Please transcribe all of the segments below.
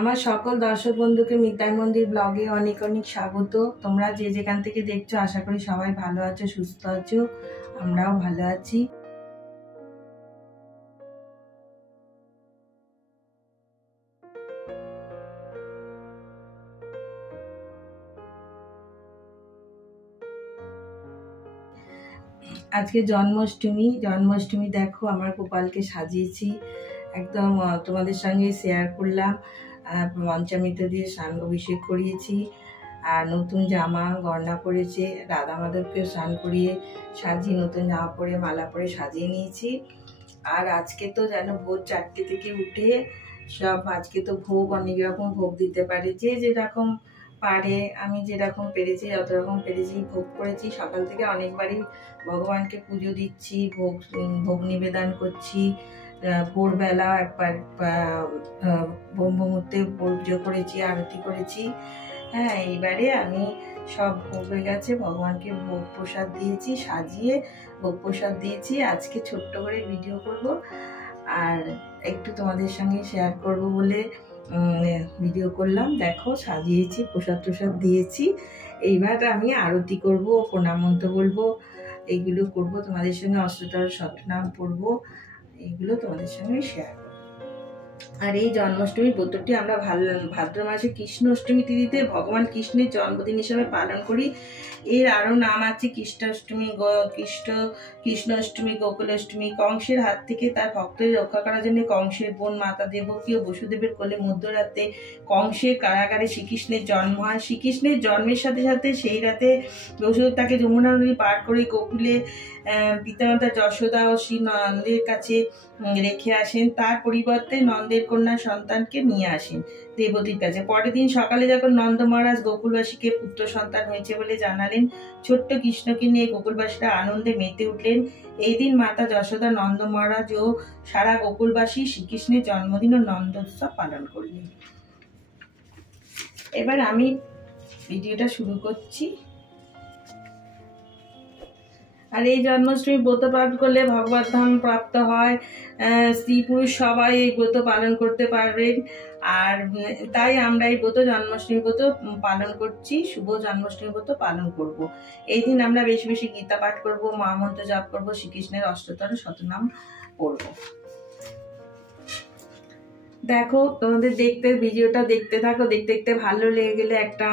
আমার সকল দর্শক বন্ধুকে মিতাই মন্দির ব্লগে অনেক অনেক স্বাগত। তোমরা যে যেখান থেকে দেখছো আশা করি সবাই ভালো আছো, সুস্থ আছো। আমরাও ভালো আছি। আজকে জন্মাষ্টমী দেখো আমার গোপালকে সাজিয়েছি, একদম তোমাদের সঙ্গে শেয়ার করলাম। পঞ্চামৃত দিয়ে স্নান অভিষেক করিয়েছি, আর নতুন জামা গয়না পরেছে। রাধা মাধবকে স্নান করিয়ে সাজিয়ে নতুন জামা পরে মালা পরে সাজিয়ে নিয়েছি। আর আজকে তো যেন ভোর 4টে থেকে উঠে সব আজকে তো ভোগ অনেক রকম ভোগ দিতে পারে, যে যেরকম পারে। আমি যেরকম পেরেছি যত রকম পেরেছি ভোগ করেছি। সকাল থেকে অনেকবারই ভগবানকে পুজো দিচ্ছি, ভোগ নিবেদন করছি। ভোরবেলা একবার ব্রহ্ম মুহূর্তে পুজো করেছি, আরতি করেছি। হ্যাঁ, এইবারে আমি সব ভোগ হয়ে গেছে, ভগবানকে ভোগ প্রসাদ দিয়েছি, সাজিয়ে ভোগ প্রসাদ দিয়েছি। আজকে ছোট্ট করে ভিডিও করব আর একটু তোমাদের সঙ্গে শেয়ার করব বলে ভিডিও করলাম। দেখো সাজিয়েছি, প্রসাদ প্রসাদ দিয়েছি। এইবার আমি আরতি করব, প্রণাম মন্ত্র বলবো, এইগুলো করব তোমাদের সঙ্গে। অষ্টতর শতনাম পড়বো, এইগুলো তোমাদের সঙ্গে শেয়ার করবো। আর এই জন্মাষ্টমী ব্রতটি আমরা ভাদ্র মাসে কৃষ্ণ অষ্টমী তিথিতে ভগবান কৃষ্ণের জন্মদিন হিসেবে পালন করি। এর আরও নাম আছে কৃষ্ণাষ্টমী, কৃষ্ণাষ্টমী, গোকুলাষ্টমী। কংসের হাত থেকে তার ভক্তদের রক্ষা করার জন্য কংসের বোন মাতা দেবকী ও বসুদেবের কোলে মধ্যরাতে কংসের কারাগারে শ্রীকৃষ্ণের জন্ম হয়। শ্রীকৃষ্ণের জন্মের সাথে সাথে সেই রাতে বসুদেব তাকে যমুনা নদী পার করে গোকুলে পিতামাতা যশোদা ও শ্রী নন্দের কাছে রেখে আসেন। তার পরিবর্তে নন্দের কন্যা সন্তানকে নিয়ে আসেন দেবতীর কাছে। পরের দিন সকালে যখন নন্দ মহারাজ গোকুলবাসীকে পুত্র সন্তান হয়েছে বলে জানালেন, ছোট্ট কৃষ্ণকে নিয়ে গোকুলবাসীরা আনন্দে মেতে উঠলেন। এই দিন মাতা যশোদা, নন্দ মহারাজ ও সারা গোকুলবাসী শ্রীকৃষ্ণের জন্মদিন ও নন্দোৎসব পালন করলেন। এবার আমি ভিডিওটা শুরু করছি। আর এই জন্মাষ্টমী ব্রত পালন করলে ভগবত ধাম প্রাপ্ত হয়। স্ত্রী পুরুষ সবাই এই ব্রত পালন করতে পারবেন। আর তাই আমরা এই ব্রত জন্মাষ্টমী ব্রত পালন করছি, শুভ জন্মাষ্টমী ব্রত পালন করব। এই দিন আমরা বেশি বেশি গীতা পাঠ করব, মহামন্ত্র জপ করব, শ্রীকৃষ্ণের অষ্টতর শতনাম পড়ব। দেখো, তোমাদের ভিডিওটা দেখতে থাকো। দেখতে দেখতে ভালো লেগে গেলে একটা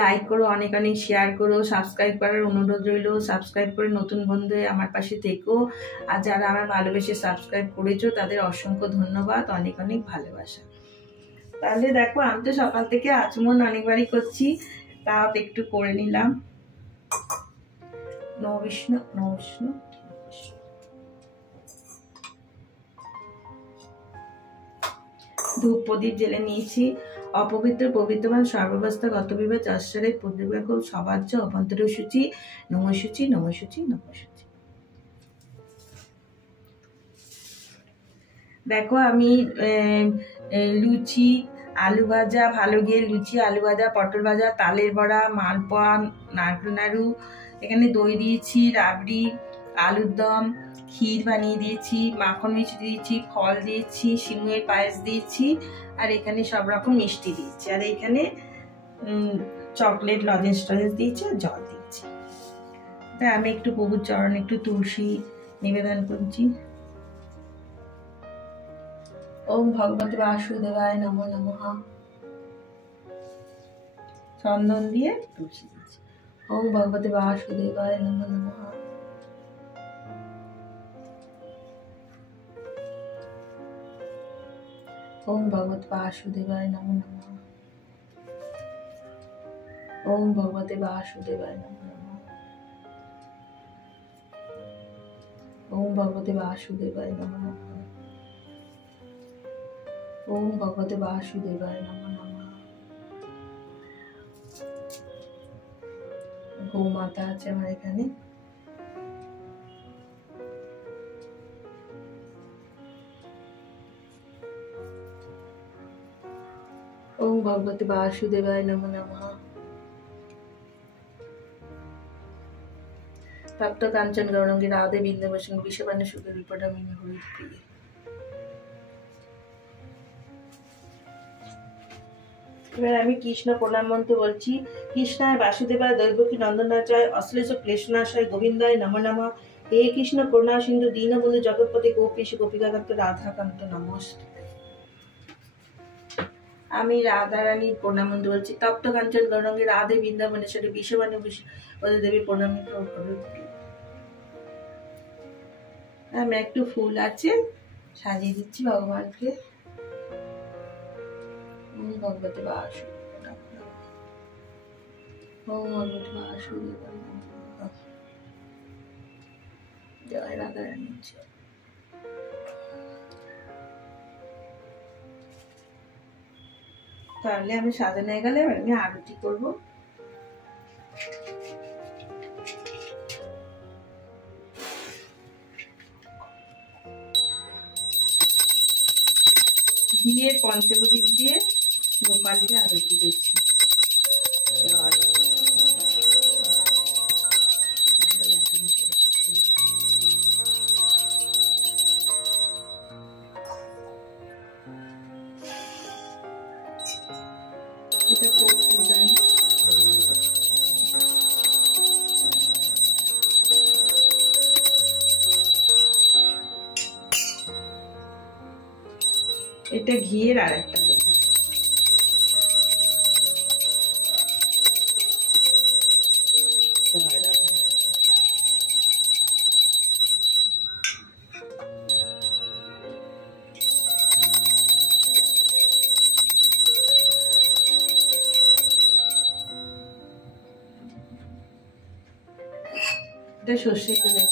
লাইক করো, অনেক অনেক শেয়ার করো, সাবস্ক্রাইব করার অনুরোধ রইল। সাবস্ক্রাইব করে নতুন বন্ধু হয়ে আমার পাশে থেকো। আর যারা আমার ভালোবেসে সাবস্ক্রাইব করেছো তাদের অসংখ্য ধন্যবাদ, অনেক অনেক ভালোবাসা। তাহলে দেখো, আমি তো সকাল থেকে আচমন অনেকবারই করছি, তাও একটু করে নিলাম। নমঃ বিষ্ণু, নমঃ বিষ্ণু। ধূপ প্রদীপ জেলে নিয়েছি। অপবিত্র পবিত্রবান সর্বাবস্থা গত বিবাহ চাষারের পূর্ণিমাক সবাজ্য অভ্যন্তর সূচি নমসূচি নমসূচি নমসূচি। দেখো, আমি লুচি, আলু ভাজা, ভালো গিয়ে লুচি, আলু ভাজা, পটল ভাজা, তালের বড়া, মালপোয়া, নারকেল নাড়ু, এখানে দই দিয়েছি, রাবড়ি, আলুর দম, ক্ষীর বানিয়ে দিয়েছি, মাখন মিষ্টি দিয়েছি, ফল দিয়েছি, সিমুয়ের পায়েস দিয়েছি, আর এখানে সব রকম মিষ্টি দিয়েছি, আর এখানে চকলেট লজেন্স দিয়েছি, আর জল দিয়েছি। তাই আমি একটু প্রভুর চরণ একটু তুলসী নিবেদন করছি। ওম ভগবতে বাসুদেবায় নমো নমঃ। চন্দন দিয়ে তুলসী দিয়েছি। ওম ভগবতে বাসুদেবায় নমো নমঃ। ওম ভগবতে বাসুদেবায় নমো নমঃ। ওম ভগবতে বাসুদেবায় নমো নমঃ। ওম ভগবতে বাসুদেবায় নমো নমঃ। ওম ভগবতে বাসুদেবায় নমো নমঃ। গৌমাতা আছে আমার এখানে। ওম ভগবতে বাসুদেবায় নমো নমঃ। তপ্ত কাঞ্চন গৌরাঙ্গী রাধে বিন্দুবাসিনী বিশ্ববান্য সুখে বিপদামিনী হরিপ্রিয়ে। এবার আমি কৃষ্ণ প্রণাম মন্ত্র বলছি। কৃষ্ণায় বাসুদেবায় দৈবকী নন্দনাচায় অশ্লেষ ক্লেশনাশয় গোবিন্দায় নমঃ নমঃ। হে কৃষ্ণ করুণা সিন্ধু দীনবন্ধু জগৎপতি গোপীশ গোপিকাকান্ত রাধাকান্ত নমস্তে। আমি রাধা রানীর প্রণাম মন্ত্র বলছি। তপ্ত কাঞ্চন গৌরাঙ্গী রাধে বৃন্দাবনেশ্বরী বিশ্ববাণী দেবী প্রণামী। আমি একটু ফুল আছে সাজিয়ে দিচ্ছি ভগবানকে। ভগবতী বাসুদেবায় ওম ভগবতী বাসুদেবায় জয় রাধা রানী। তাহলে আমি সাজানো হয়ে গেলে আমি আরতি করব। ঘিয়ের পঞ্চবদী দিয়ে গোপালকে আরতি করছি। এটা করবেন এটা ঘিয়ের আর একটা এটা সর্ষের তেলের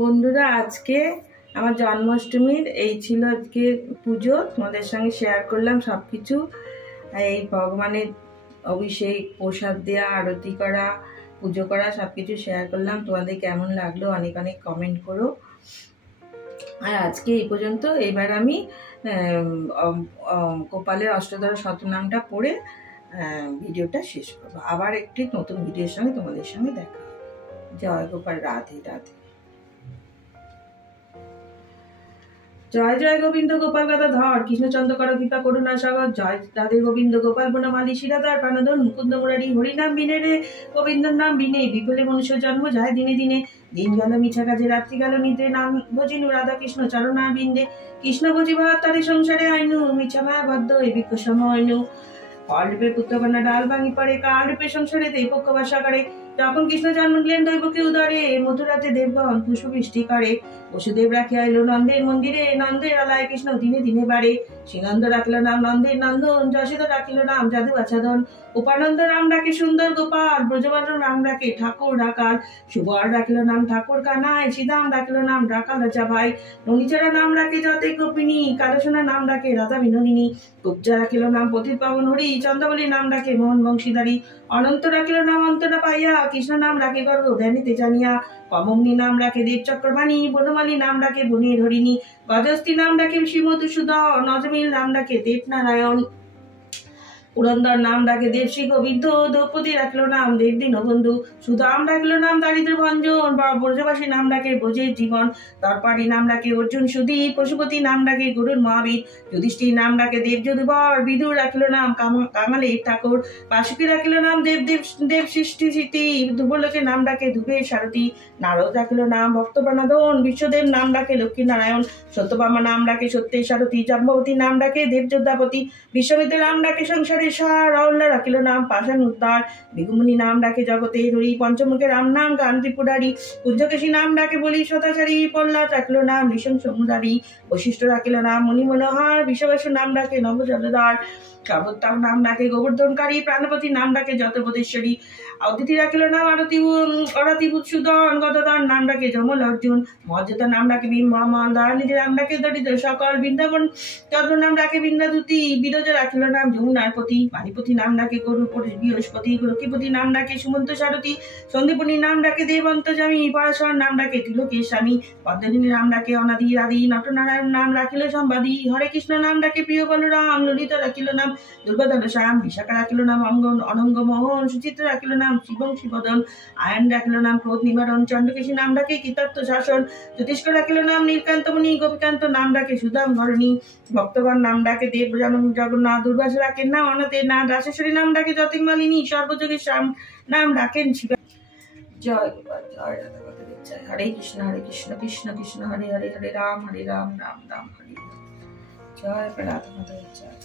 বন্ধুরা, আজকে আমার জন্মাষ্টমীর এই ছিল আজকে পুজো। তোমাদের সঙ্গে শেয়ার করলাম সব কিছু। এই ভগবানের অভিষেক, প্রসাদ দেওয়া, আরতি করা, পুজো করা সব কিছু শেয়ার করলাম। তোমাদের কেমন লাগলো অনেক অনেক কমেন্ট করো। আর আজকে এই পর্যন্ত। এবার আমি গোপালের অষ্টদশ শতনামটা পড়ে ভিডিওটা শেষ করবো। আবার একটি নতুন ভিডিওর সঙ্গে তোমাদের সঙ্গে দেখা। জয় গোপাল, রাধে রাধে। জয় জয় গোবিন্দ গোপাল গাদাধর কৃষ্ণচন্দ্র কর কৃপা করুণা সাগর। জয় রাধে গোবিন্দ গোপাল বনমালী শিরাদার প্রাণধর মুকুন্দ মুরারি হরিনাম বিনে রে গোবিন্দর নাম বিনে বিপুলে মনুষ্য জন্ম যায় দিনে দিনে। দিন গেল মিছা কাজে রাত্রি গেল নিদ্রে নাম ভজিনু রাধা কৃষ্ণ চরণা বিন্দে। কৃষ্ণ ভজি ভাত তারে সংসারে আইনু মিছা মায়া বদ্ধ এ বিক্ষ সময়নু। কালরূপে পুত্রকন্যা ডাল ভাঙি পড়ে কালরূপে সংসারে দেব পক্ষ বাসা করে। যখন কৃষ্ণ জন্ম নিলেন দৈবকী উদরে মথুরাতে দেবগণ পুষ্পবৃষ্টি করে। বসুদেব রাখিয়া এলো নন্দের মন্দিরে নন্দের আলায় কৃষ্ণ দিনে দিনে বাড়ে। শ্রীনন্দ রাখিল নাম নন্দের নন্দন যশোদা রাখিল নাম যাদু আচ্ছাদন। উপানন্দ রাম রাখে সুন্দর গোপাল ব্রজবর্ধন রাম রাখে ঠাকুর রাকাল। সুবর রাখিল নাম ঠাকুর কানাই শ্রীদাম রাখিল নাম রাকাল রাজা ভাই। ননীচরা নাম রাখে যতে গোপিনী কালসোনা নাম রাখে রাধা বিনোদিনী। কুব্জা রাখিল নাম পতিত পাবন হরি চন্দ্রবলী নাম রাখে মোহন বংশীধারী। অনন্ত রাখিল নাম অন্তরা পাইয়া কৃষ্ণ নাম রাখে গর্ব ধ্যানিতে জানিয়া। কমগ্নি নাম রাখে দেব চক্রবাণী বনমালী নাম রাখে বনের হরিণী। গজস্তি নাম রাখে শ্রীমধুসূদন নজমিল নাম রাখে দেবনারায়ণ। পুরন্দর নাম ডাকে দেবশ্রী গোবিন্দ, দ্রৌপদী রাখলো নাম দেব দীনবন্ধু, সুদাম রাখলো নাম দারিদ্র ভঞ্জন, ব্রজবাসী নাম ডাকে ব্রজের জীবন, দর্পারী নাম ডাকে অর্জুন সুধীর, পশুপতি নাম ডাকে গরুর মহাবীর, যুধিষ্ঠির নাম ডাকে দেব যদুবর, বিদুর রাখলো নাম কাঙালের ঠাকুর, বাসুকী রাখলো নাম দেব দেব দেব সৃষ্টি স্মৃতি, ধ্রুবলোকে নাম ডাকে ধূপের সারথী, নারদ রাখলো নাম ভক্তপ্রণাদন, বিশ্বদেব নাম ডাকে লক্ষ্মী নারায়ণ, সত্যভামা নাম ডাকে সত্যের সারথী, জাম্বতী নাম ডাকে দেবযোদ্ধাপতি, বিশ্বমিত্র নাম ডাকে সংসারের সার, রাহুল্লা রাখিল নাম পাষাণ উদ্ধার, ভৃগুমুনি নাম ডাকে জগতের হরি, পঞ্চমুখে রাম নাম গান ত্রিপুরারি, কুঞ্জকেশী নাম ডাকে বলি সদাচারী, প্রহ্লাদ রাখিল নাম নৃশংস মুরারি, বশিষ্ঠ রাখিল নাম মণি মনোহর, বিশ্ববাসু নাম ডাকে নবজলধার, কাবত্তার নাম ডাকে গোবর্ধনকারী, প্রাণপতি নাম ডাকে যতপদেশ্বরী, অদিতি রাখিল নাম অরাতি সুদন, গদাধর নাম ডাকে যমল অর্জুন, মর্যাদা নাম ডাকে ভীম মহামান, দয়ানিধি নাম ডাকে দরিদ্র সকল, বৃন্দাবন চন্দ্র নাম ডাকে বৃন্দাদূতি, বিরজা রাখিল নাম যমুনার পতি, পানিপতি নাম ডাকে গরু বৃহস্পতি, লক্ষ্মীপতি নাম ডাকে সুমন্ত সারথী, সন্দীপনী নাম ডাকে দেবন্তজামী, পরাশর নাম ডাকে তিলকের স্বামী, পদ্মদিনী নাম ডাকে অনাদি রাধি, নটনারায়ণ নাম রাখিল সম্বাদী, হরে কৃষ্ণ নাম ডাকে প্রিয় বলরাম, ললিতা রাখিল নাম দুর্বদন শ্যাম, বিশাখা রাখিল নাম অনঙ্গ মোহন, সুচিত্র রাখিল নাম শিবং শিবদন, আয়ন রাখিল নাম ক্রোধ নিবারণ, চন্দ্রকেশী নাম ডাকে কৃতার্থ শাসন, জ্যোতিষ্ক রাখিল নাম নীলকান্তমণি, গোপীকান্ত নাম ডাকে সুদাম ধরণী, ভক্তগণ নাম ডাকে দেব জগন্নাথ, দুর্বাসা রাখেন নাম অনাথের নাম, রাশেশ্বরী নাম ডাকে জ্যোতির্মালিনী, সর্বযোগীর শ্যাম নাম ডাকেন শিবা। জয় জয় জয়, হরে কৃষ্ণ কৃষ্ণ কৃষ্ণ হরে হরে, হরে রাম রাম রাম হরে। জয় রাধা মাধব। জয়।